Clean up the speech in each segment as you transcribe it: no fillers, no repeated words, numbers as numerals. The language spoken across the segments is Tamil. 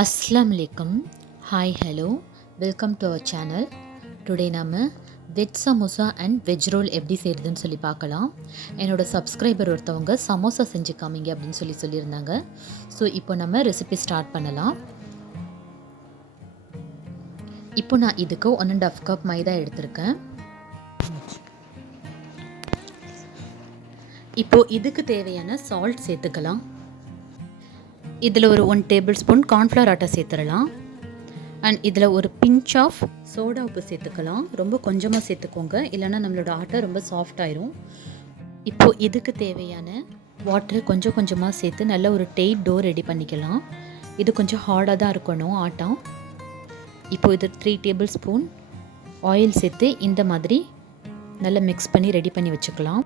Assalamalikkum. Hi, hello. Welcome to our channel. Today நம்ம veg samosa and veg role எப்படி செய்கிறதுன்னு சொல்லி பார்க்கலாம். என்னோட சப்ஸ்கிரைபர் ஒருத்தவங்க சமோசா செஞ்சு காமிங்க அப்படின்னு சொல்லியிருந்தாங்க. ஸோ இப்போ நம்ம ரெசிபி ஸ்டார்ட் பண்ணலாம். இப்போ நான் இதுக்கு 1.5 கப் மைதா எடுத்திருக்கேன். இப்போ இதுக்கு தேவையான சால்ட் சேர்த்துக்கலாம். இதில் ஒரு 1 டேபிள் ஸ்பூன் கார்ன்ஃப்ளவர் ஆட்டை சேர்த்துடலாம். அண்ட் இதில் ஒரு பிஞ்ச் ஆஃப் சோடா உப்பு சேர்த்துக்கலாம். ரொம்ப கொஞ்சமாக சேர்த்துக்கோங்க, இல்லைன்னா நம்மளோட ஆட்டை ரொம்ப சாஃப்ட் ஆயிரும். இப்போது இதுக்கு தேவையான வாட்டரை கொஞ்சம் கொஞ்சமாக சேர்த்து நல்ல ஒரு டெய்ட் டோ ரெடி பண்ணிக்கலாம். இது கொஞ்சம் ஹார்டாக தான் இருக்கணும் ஆட்டம். இப்போது இது 3 டேபிள் ஸ்பூன் ஆயில் சேர்த்து இந்த மாதிரி நல்லா மிக்ஸ் பண்ணி ரெடி பண்ணி வச்சுக்கலாம்.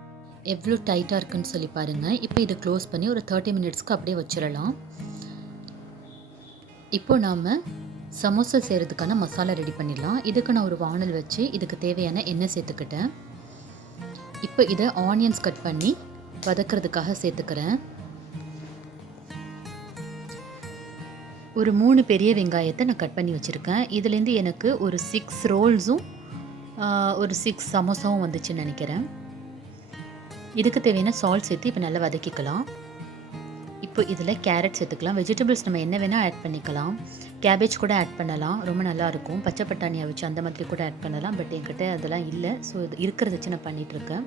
எவ்வளோ டைட்டாக இருக்குன்னு சொல்லி பாருங்கள். இப்போ இதை க்ளோஸ் பண்ணி ஒரு 30 மினிட்ஸ்க்கு அப்படியே வச்சிடலாம். இப்போது நாம் சமோசா செய்கிறதுக்கான மசாலா ரெடி பண்ணிடலாம். இதுக்கு நான் ஒரு வானல் வச்சு இதுக்கு தேவையான எண்ணெய் சேர்த்துக்கிட்டேன். இப்போ இதை ஆனியன்ஸ் கட் பண்ணி வதக்கிறதுக்காக சேர்த்துக்கிறேன். ஒரு 3 பெரிய வெங்காயத்தை நான் கட் பண்ணி வச்சுருக்கேன். இதுலேருந்து எனக்கு ஒரு 6 ரோல்ஸும் ஒரு 6 சமோசாவும் வந்துச்சுன்னு நினைக்கிறேன். இதுக்கு தேவையான சால்ட் சேர்த்து இப்போ நல்லா வதக்கிக்கலாம். இப்போ இதில் கேரட் சேர்த்துக்கலாம். வெஜிடபிள்ஸ் நம்ம என்ன வேணால் ஆட் பண்ணிக்கலாம். கேபேஜ் கூட ஆட் பண்ணலாம், ரொம்ப நல்லாயிருக்கும். பச்சை பட்டாணியை வச்சு அந்த மாதிரி கூட ஆட் பண்ணலாம். பட் என்கிட்ட அதெல்லாம் இல்லை, ஸோ இது இருக்கிறத வச்சு நான் பண்ணிகிட்ருக்கேன்.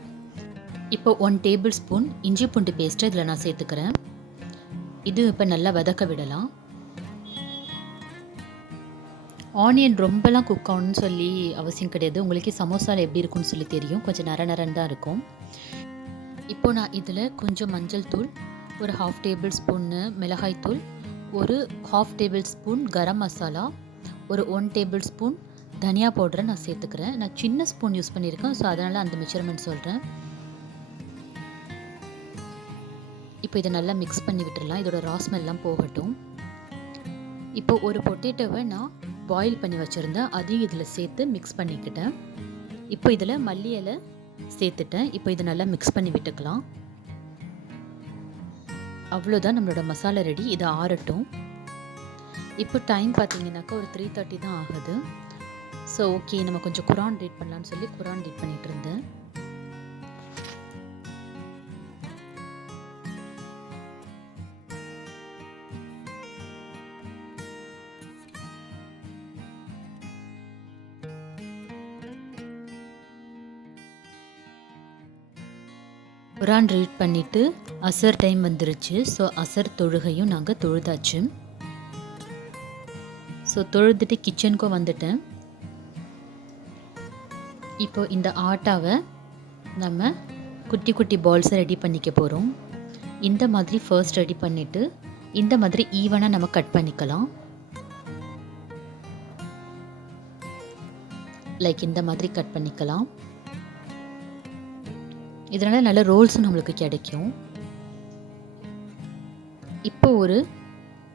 இப்போ 1 டேபிள் ஸ்பூன் இஞ்சி பூண்டு பேஸ்ட்டு இதில் நான் சேர்த்துக்கிறேன். இது இப்போ நல்லா வதக்க விடலாம். ஆனியன் ரொம்பலாம் குக் ஆகணும்னு சொல்லி அவசியம் கிடையாது. உங்களுக்கே சமோசாவில் எப்படி இருக்குன்னு சொல்லி தெரியும். கொஞ்சம் நரன்னு தான் இருக்கும். இப்போது நான் இதில் கொஞ்சம் மஞ்சள் தூள், ஒரு 1/2 டேபிள் ஸ்பூன்னு மிளகாய்த்தூள், ஒரு 1/2 டேபிள் ஸ்பூன் கரம் மசாலா, ஒரு 1 டேபிள் ஸ்பூன் தனியா பவுடரை நான் சேர்த்துக்கிறேன். நான் சின்ன ஸ்பூன் யூஸ் பண்ணியிருக்கேன், ஸோ அதனால் அந்த மெஷர்மெண்ட் சொல்கிறேன். இப்போ இதை நல்லா மிக்ஸ் பண்ணி விட்டுடலாம். இதோட ரா ஸ்மெல்லாம் போகட்டும். இப்போ ஒரு பொட்டேட்டோவை நான் பாயில் பண்ணி வச்சுருந்தேன், அதையும் இதில் சேர்த்து மிக்ஸ் பண்ணிக்கிட்டேன். இப்போ இதில் மல்லி இலை சேர்த்துட்டேன். இப்போ இதை நல்லா மிக்ஸ் பண்ணி விட்டுக்கலாம். அவ்வளோதான், நம்மளோட மசாலா ரெடி. இது ஆறட்டும். இப்போ டைம் பார்த்தீங்கன்னாக்கா ஒரு 3:30 தான் ஆகுது. ஸோ ஓகே, நம்ம கொஞ்சம் குரான் ரீட் பண்ணலான்னு சொல்லி குரான் ரீட் பண்ணிகிட்டு இருந்தேன். குரான் ரீட் பண்ணிவிட்டு அசர் டைம் வந்துருச்சு. ஸோ அசர் தொழுகையும் நாங்கள் தொழுதாச்சு. ஸோ தொழுதுட்டு கிச்சனுக்கும் வந்துட்டேன். இப்போ இந்த ஆட்டாவை நம்ம குட்டி குட்டி பால்ஸை ரெடி பண்ணிக்க போகிறோம். இந்த மாதிரி ஃபர்ஸ்ட் ரெடி பண்ணிவிட்டு இந்த மாதிரி ஈவனாக நம்ம கட் பண்ணிக்கலாம். லைக் இந்த மாதிரி கட் பண்ணிக்கலாம். இதனால் நல்ல ரோல்ஸும் நம்மளுக்கு கிடைக்கும். இப்போ ஒரு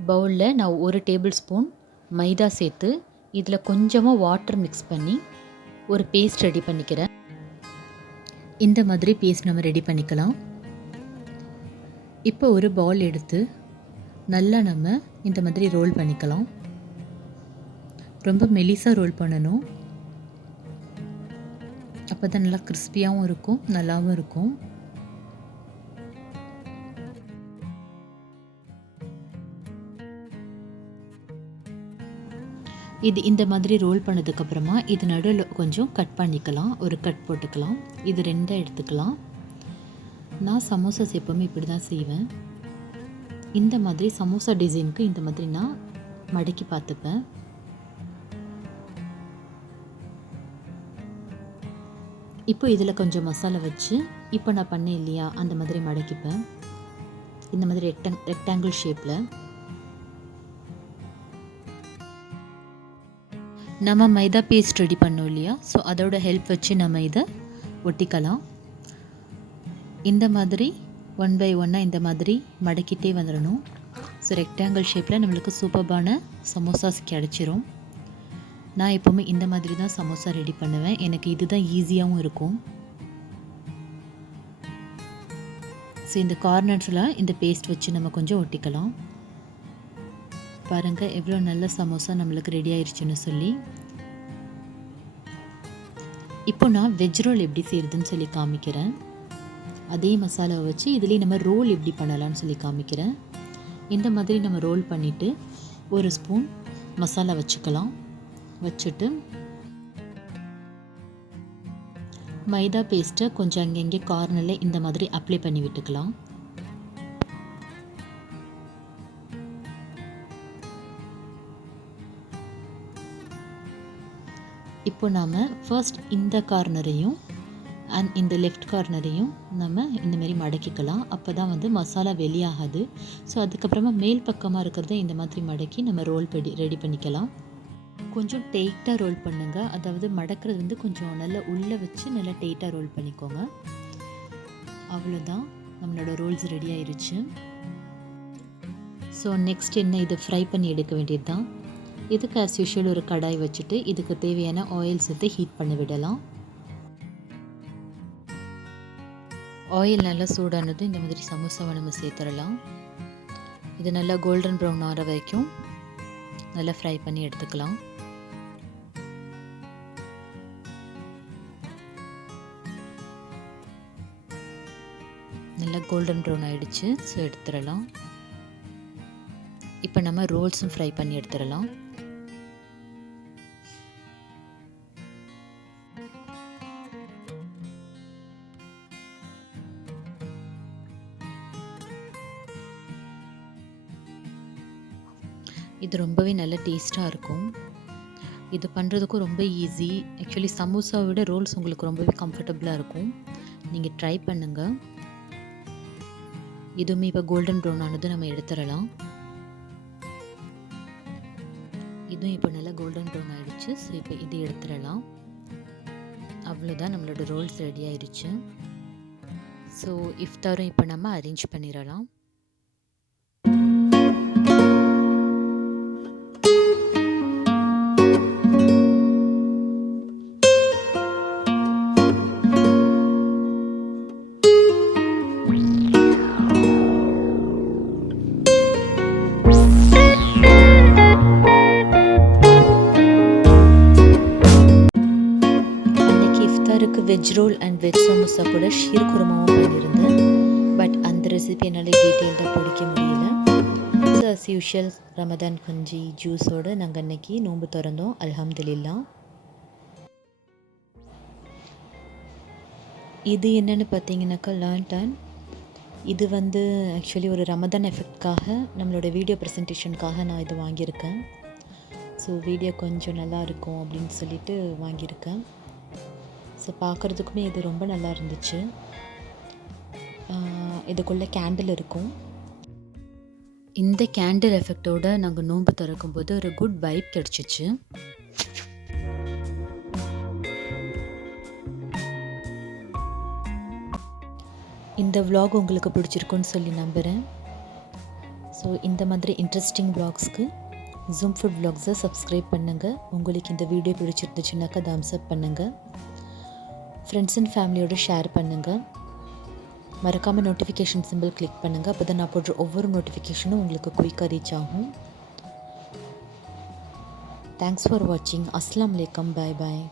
பவுலில் நான் 1 டேபிள் ஸ்பூன் மைதா சேர்த்து இதில் கொஞ்சமாக வாட்டர் மிக்ஸ் பண்ணி ஒரு பேஸ்ட் ரெடி பண்ணிக்கிறேன். இந்த மாதிரி பேஸ்ட் நம்ம ரெடி பண்ணிக்கலாம். இப்போ ஒரு பவுல் எடுத்து நல்லா நம்ம இந்த மாதிரி ரோல் பண்ணிக்கலாம். ரொம்ப மெலிசாக ரோல் பண்ணணும், அப்போ தான் நல்லா கிறிஸ்பியாகவும் இருக்கும், நல்லாவும் இருக்கும். இது இந்த மாதிரி ரோல் பண்ணதுக்கப்புறமா இது நடுவில் கொஞ்சம் கட் பண்ணிக்கலாம். ஒரு கட் போட்டுக்கலாம். இது 2 எடுத்துக்கலாம். நான் சமோசாஸ் எப்போவுமே இப்படி தான் செய்வேன். இந்த மாதிரி சமோசா டிசைனுக்கு இந்த மாதிரி நான் மடக்கி பார்த்துப்பேன். இப்போ இதில் கொஞ்சம் மசாலா வச்சு இப்போ நான் பண்ணேன் இல்லையா, அந்த மாதிரி மடக்கிப்பேன். இந்த மாதிரி ரெக்டாங்கிள் ஷேப்பில். நம்ம மைதா பேஸ்ட் ரெடி பண்ணோம் இல்லையா, ஸோ அதோட ஹெல்ப் வச்சு நம்ம இதை ஒட்டிக்கலாம். இந்த மாதிரி 1 by 1 இந்த மாதிரி மடக்கிட்டே வந்துடணும். ஸோ ரெக்டாங்கிள் ஷேப்பில் நம்மளுக்கு சூப்பர்பான சமோசாஸ் கிடச்சிரும். நான் எப்போவுமே இந்த மாதிரி தான் சமோசா ரெடி பண்ணுவேன். எனக்கு இதுதான் ஈஸியாகவும் இருக்கும். ஸோ இந்த கார்னர்ஸில் இந்த பேஸ்ட் வச்சு நம்ம கொஞ்சம் ஒட்டிக்கலாம். பாருங்கள் எவ்வளோ நல்ல சமோசா நம்மளுக்கு ரெடி ஆயிடுச்சுன்னு சொல்லி. இப்போ நான் வெஜ் ரோல் எப்படி செய்கிறதுன்னு சொல்லி காமிக்கிறேன். அதே மசாலாவை வச்சு இதுலேயே நம்ம ரோல் எப்படி பண்ணலான்னு சொல்லி காமிக்கிறேன். இந்த மாதிரி நம்ம ரோல் பண்ணிவிட்டு ஒரு ஸ்பூன் மசாலா வச்சுக்கலாம். வச்சுட்டு மைதா பேஸ்ட்டை கொஞ்சம் அங்கங்கே கார்னரில் இந்த மாதிரி அப்ளை பண்ணி விட்டுக்கலாம். இப்போ நாம் ஃபர்ஸ்ட் இந்த கார்னரையும் அண்ட் இந்த லெஃப்ட் கார்னரையும் நம்ம இந்தமாரி மடக்கிக்கலாம். அப்போ தான் வந்து மசாலா வெளியாகாது. ஸோ அதுக்கப்புறமா மேல் பக்கமாக இருக்கிறத இந்த மாதிரி மடக்கி நம்ம ரோல் ரெடி பண்ணிக்கலாம். கொஞ்சம் டைட்டாக ரோல் பண்ணுங்கள். அதாவது மடக்கிறது வந்து கொஞ்சம் நல்லா உள்ளே வச்சு நல்லா டைட்டாக ரோல் பண்ணிக்கோங்க. அவ்வளோதான், நம்மளோட ரோல்ஸ் ரெடி ஆயிடுச்சு. ஸோ நெக்ஸ்ட் என்ன, இது ஃப்ரை பண்ணி எடுக்க வேண்டியது தான். இதுக்கு ஆஸ் யூஷுவல் ஒரு கடாய் வச்சுட்டு இதுக்கு தேவையான ஆயில் சேர்த்து ஹீட் பண்ணி விடலாம். ஆயில் நல்லா சூடானது இந்த மாதிரி சமோசாவை நம்ம சேர்த்துடலாம். இது நல்லா கோல்டன் ப்ரௌன் ஆகிற வரைக்கும் நல்லா ஃப்ரை பண்ணி எடுத்துக்கலாம். நல்லா கோல்டன் ப்ரௌன் ஆகிடுச்சு. ஸோ எடுத்துடலாம். இப்போ நம்ம ரோல்ஸும் ஃப்ரை பண்ணி எடுத்துடலாம். இது ரொம்பவே நல்ல டேஸ்ட்டாக இருக்கும். இது பண்ணுறதுக்கும் ரொம்ப ஈஸி. ஆக்சுவலி சமோசாவை விட ரோல்ஸ் உங்களுக்கு ரொம்பவே கம்ஃபர்டபுளாக இருக்கும். நீங்கள் ட்ரை பண்ணுங்கள். இதுவுமே இப்போ கோல்டன் ப்ரௌன் ஆனது நம்ம எடுத்துடலாம். இதுவும் இப்போ நல்லா கோல்டன் ப்ரௌன் ஆகிடுச்சு. ஸோ இப்போ இது எடுத்துடலாம். அவ்வளோதான், நம்மளோட ரோல்ஸ் ரெடி ஆயிடுச்சு. ஸோ இஃப்தாரும் இப்போ நம்ம அரேஞ்ச் பண்ணிடலாம். Veg role and veg samosa கூட ஷீர் குருமாவும் பண்ணியிருந்தேன். பட் அந்த ரெசிபி என்னால் டீட்டெயில்டாக பிடிக்க முடியல. ஸோ அஸ் யூஷுவல் ரமதான் கஞ்சி ஜூஸோடு நாங்கள் அன்றைக்கி நோன்பு திறந்தோம். அல்ஹம்துலில்லாஹ். இது என்னென்னு பார்த்தீங்கன்னாக்கா லான்டான். இது வந்து ஆக்சுவலி ஒரு ரமதான் எஃபெக்ட்காக நம்மளோட வீடியோ ப்ரெசன்டேஷனுக்காக நான் இது வாங்கியிருக்கேன். ஸோ வீடியோ கொஞ்சம் நல்லா இருக்கும் அப்படின்னு சொல்லிட்டு வாங்கியிருக்கேன். ஸோ பார்க்குறதுக்குமே இது ரொம்ப நல்லா இருந்துச்சு. இதுக்குள்ளே கேண்டில் இருக்கும். இந்த கேண்டில் எஃபெக்டோடு நாங்கள் நோன்பு திறக்கும்போது ஒரு குட் வைப் கிடச்சிச்சு. இந்த விலாக் உங்களுக்கு பிடிச்சிருக்குன்னு சொல்லி நம்புகிறேன். ஸோ இந்த மாதிரி இன்ட்ரெஸ்டிங் விலாக்ஸ்க்கு ஜூம் ஃபுட் விலாக்ஸை சப்ஸ்கிரைப் பண்ணுங்கள். உங்களுக்கு இந்த வீடியோ பிடிச்சிருந்துச்சுனாக்கா தம்ஸ் அப் பண்ணுங்கள். ஃப்ரெண்ட்ஸ் அண்ட் ஃபேமிலியோடு ஷேர் பண்ணுங்கள். மறக்காமல் நோட்டிஃபிகேஷன் சிம்பிள் கிளிக் பண்ணுங்கள். அப்போ தான் நான் போடுற ஒவ்வொரு நோட்டிஃபிகேஷனும் உங்களுக்கு குயிக்காக ரீச் ஆகும். தேங்க்ஸ் ஃபார் வாட்சிங். அஸ்ஸலாமு அலைக்கும். பாய் பாய்.